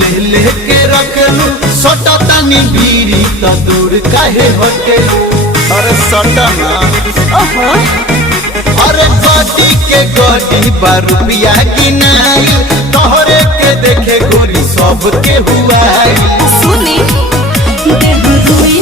ले लेके रखलू सटा तानी बीरी त दूर काहे हटेलू। अरे सटा ना अरे गड्डी के गड्डी 12 रुपया गिनाई तोहरे के देखे गोरी सब के हुआ सुनी देह रुई